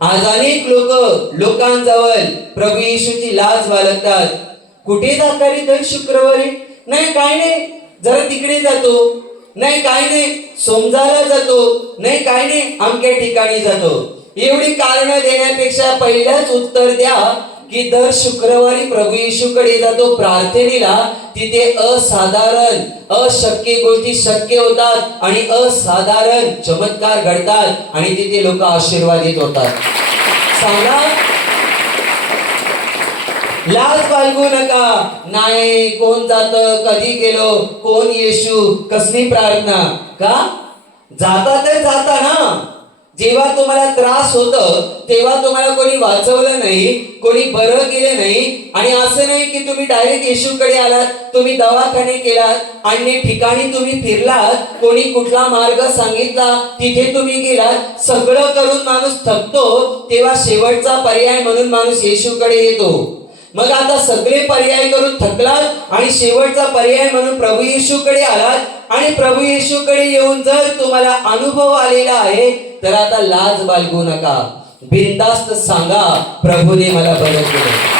आज अनेक लोकांजवळ प्रभू येशूची लाज बाळगतात. कुठे जाता रे दर शुक्रवारी? नाही काय नाही, जरा तिकडे जातो. नाही काय नाही, सोमजाला जातो. नाही काय नाही, अमक्या ठिकाणी जातो. एवढी कारण देण्यापेक्षा पहिल्याच उत्तर द्या की दर शुक्रवारी प्रभू येशूकडे जातो प्रार्थनेला. तिथे असाधारण अशक्य गोष्टी शक्य होतात आणि असाधारण चमत्कार घडतात आणि तिथे लोक आशीर्वादित होतात. सांगा, लाज बाळगू नका. नाही, कोण जात, कधी गेलो, कोण येशू, कसली प्रार्थना. का जाता तर जाता ना. जेव्हा तुम्हाला त्रास होत तेव्हा तुम्हाला कोणी वाचवलं नाही, कोणी बरं केलं नाही. आणि असं नाही की तुम्ही डायरेक्ट येशूकडे आलात, तुम्ही दवाखाने केलात, अन्य ठिकाणी तुम्ही फिरलात, कोणी कुठला मार्ग सांगितला तिथे तुम्ही गेलात. सगळं करून माणूस थकतो, तेव्हा शेवटचा पर्याय म्हणून माणूस येशूकडे येतो. मग आता सगळे पर्याय करून थकलात आणि शेवटचा पर्याय म्हणून प्रभू येशूकडे आलात आणि प्रभू येशूकडे येऊन जर तुम्हाला अनुभव आलेला आहे तर आता लाज बाळगू नका. बिनधास्त सांगा, प्रभूने मला बरं केलं.